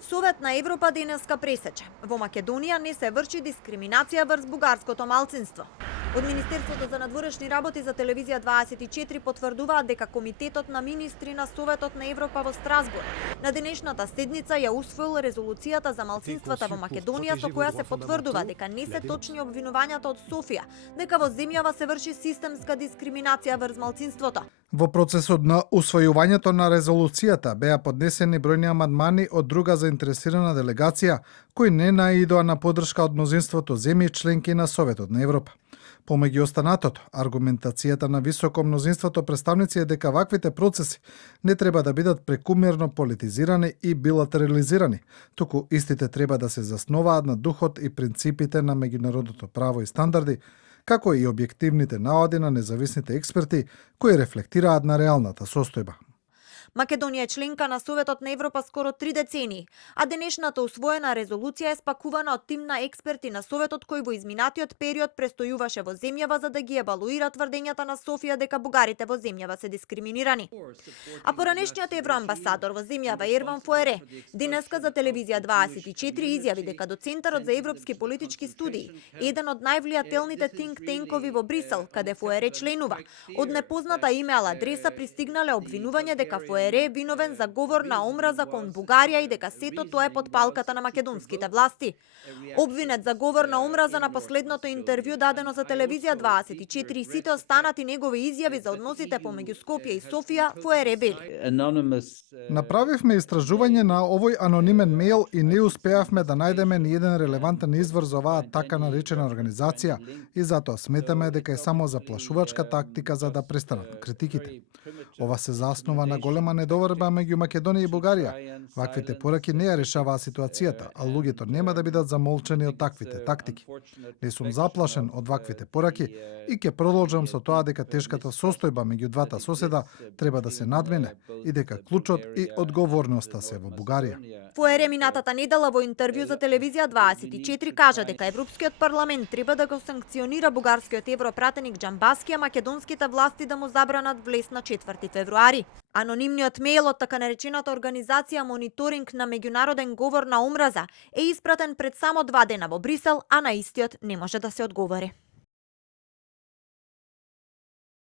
Совет на Европа денеска пресече. Во Македонија не се врши дискриминација врз бугарското малцинство. Од Министерството за надворешни работи за телевизија 24 потврдуваат дека Комитетот на министри на Советот на Европа во Страсбург на денешната седница ја усвоил резолуцијата за малцинствата во Македонија со која се потврдува дека не се точни обвинувањата од Софија, дека во земјава се врши системска дискриминација врз малцинството. Во процесот на усвојувањето на резолуцијата беа поднесени бројни амандмани од друга заинтересирана делегација кои не наидоа на поддршка од мнозинството земји членки на Советот на Европа. Помеѓу останатото, аргументацијата на високо мнозинството представници е дека ваквите процеси не треба да бидат прекумерно политизирани и билатерализирани, туку истите треба да се засноваат на духот и принципите на меѓународното право и стандарди, како и објективните наводи на независните експерти кои рефлектираат на реалната состојба. Македонија е членка на Советот на Европа скоро 3 децении, а денешната усвоена резолуција е спакувана од тим на експерти на Советот кој во изминатиот период престојуваше во земјава за да ги евалуира тврдењата на Софија дека бугарите во земјава се дискриминирани. А поранешниот евроамбасадор во земјава Ерван Фоере денеска за телевизија 24 изјави дека до Центарот за европски политички студии, еден од највлијателните think tankoви во Брисел, каде Фоере членува, од непозната имейл адреса пристигнале обвинување дека Фоере е виновен за говор на омраза кон Бугарија и дека сето тоа е под палката на македонските власти. Обвинет за говор на омраза на последното интервју дадено за телевизија 24 и сите останати негови изјави за односите помеѓу Скопје и Софија, Фоере вели. Направивме истражување на овој анонимен мејл и не успеавме да најдеме ни еден релевантен извор за оваа така наречена организација и затоа сметаме дека е само заплашувачка тактика за да престанат критиките. Ова се заснова на голема недоверба меѓу Македонија и Бугарија. Ваквите пораки не ја решаваа ситуацијата, а луѓето нема да бидат замолчени од таквите тактики. Не сум заплашен од ваквите пораки и ќе продолжам со тоа дека тешката состојба меѓу двата соседа треба да се надмене и дека клучот и одговорноста се во Бугарија. Фоере минатата недела во интервју за телевизија 24 кажа дека Европскиот парламент треба да го санкционира бугарскиот европратеник Џамбаски, а македонските власти да му забранат влез на 4 февруари. Анонимниот мејл од така наречената организација Мониторинг на меѓународен говор на омраза е испратен пред само 2 дена во Брисел, а на истиот не може да се одговори.